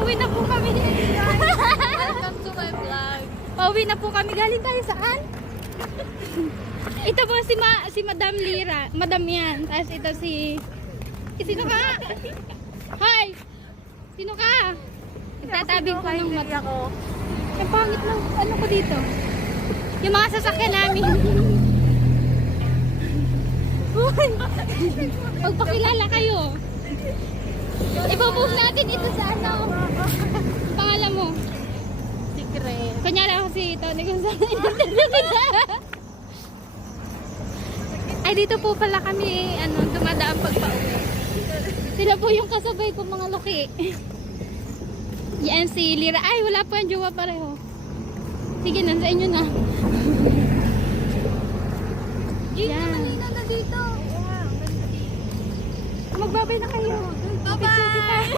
Pauwi na po kami. Welcome to my vlog. Pauwi na po kami. Galing tayo saan? Ito po si Madam Lira. Madam yan. Tapos ito si... Sino ka? Hi! Sino ka? Nagtatabing ko ng mata. Ang pangit ng ano ko dito. Yung mga sasakyan namin. Uy! Magpakilala kayo. Ipopost natin ito sa ano. Ang pangalan mo? Secret. Kunyari ako si Tony Gonzalez. Ay, dito po pala kami dumadaan pagpa-uwi. Sila po yung kasabay ko mga loki. Yan si Lira. Ay, wala po yung jowa pareho. Sige, nasa inyo na. Yan. Malina na dito. Magbabay na kayo. Bye-bye!